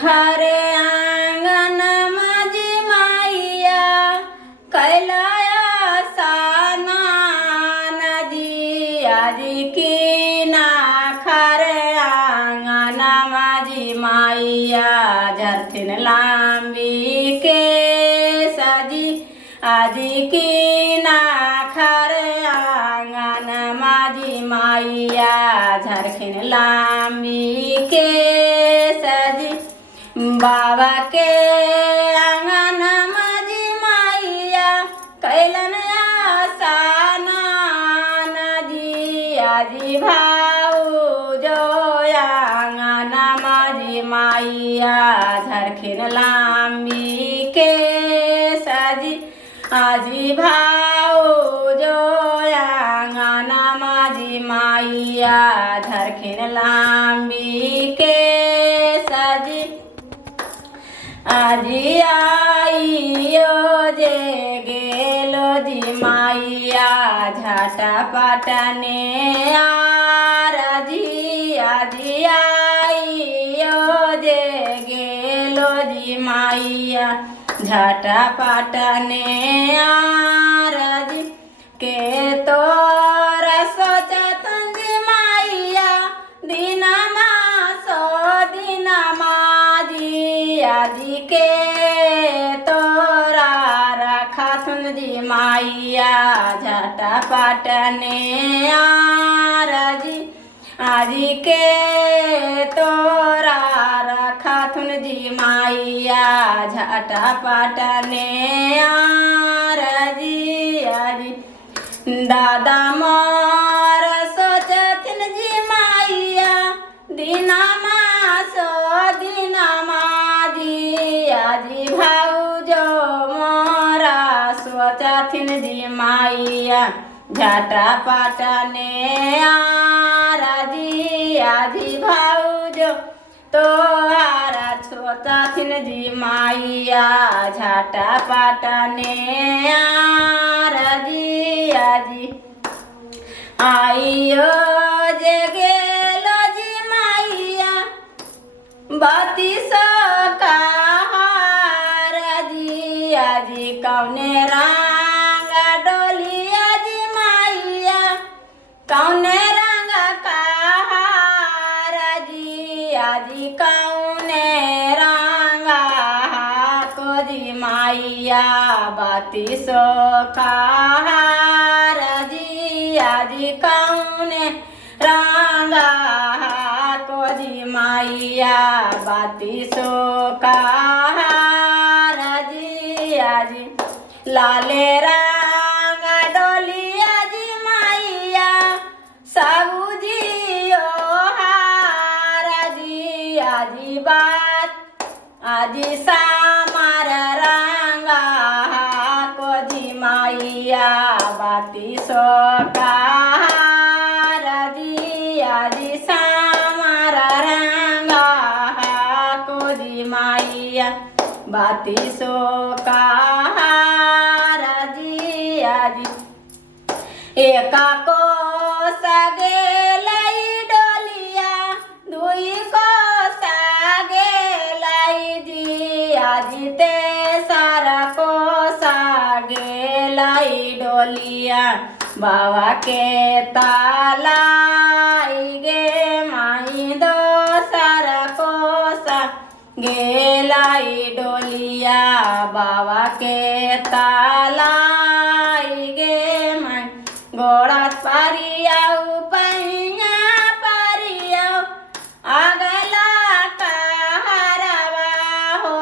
खरे आंगन माझी माईया कैलाया सानान जी आजी की ना खरे आंगन माझी माईया झरथिन लांबी के सजी आजी की ना खरे आंगन माझी माईया झरखिन लांबी के सजी बाबा के आंगन माझी माईया कैलन आसाना नजी आजी भाऊ जो आंगन माझी माईया झरखिन लांबी के सजी आजी भाऊ जो आंगन माझी माईया झरखिन लांबी के सजी आजी आईयो जे गेलो जी माईया झाटा पाटने आरजी आजी आईयो जे गेलो जी माईया झाटा पाटने आरजी के तोर सोचतन जी माईया दिनमा सो दिनमा जी आजी के तोरा रखाथुन जी माईया झाटा पाटने आरजी आजी के तोरा रखाथुन जी माईया झाटा पाटने आरजी आजी दादा मोर सोचथिन जी माईया दिनमा सो दिनमा जी आजी भाऊजो मोरा सोचथिन जी माईया झाटा पाटने आरजी आजी भाऊजो तोहारा सोचथिन जी माईया झाटा पाटने आरजी आजी आइयो जे गेलो जी माईया बाती सो जी आजी कौने रंग डोलिया जी माईया कौने रंग जी आजी कौने रंग को जी माईया बाती सो जी आजी कौने रंगा को जी माईया बाती सो जी आजी लाले रंग डोलिया जी माईया साबूजी ओ जी आजी बात आजी सामार रंगा को जी माईया बाती सो जी आजी सामार रंगा को जी माईया बाती सो जी आजी एका को सगे लाई डोलिया दुई को सगे लाई जी आजी ते सारा को सगे लाई डोलिया बाबा के तालाई गे माई दो सारा को सा गेलाई डोलिया बाबा के तालाई गे माई गोड़ा पारियाऊ पहिया पारियाऊ अगला कहरवा हो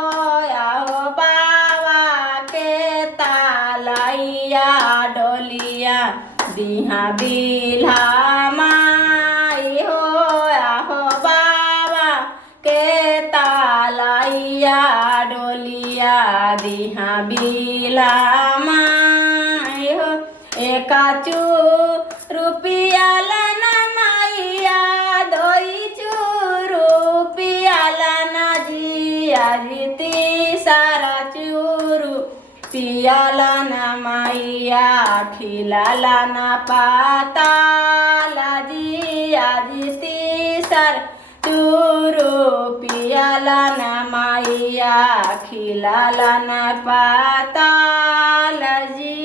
बाबा के तालाइया डोलिया दिहा बिल्हा माई हो बाबा के तालाइया डोलिया दिहा बिल्हा माई हो एकाचू रुपिया लाना माईया दोई चू रुपिया लाना जी आजी तीसरा चूरू पिया लाना माईया खिला लाना पाता जी आजी तीसर चू रोपियाला न माइया खिलाला न पाता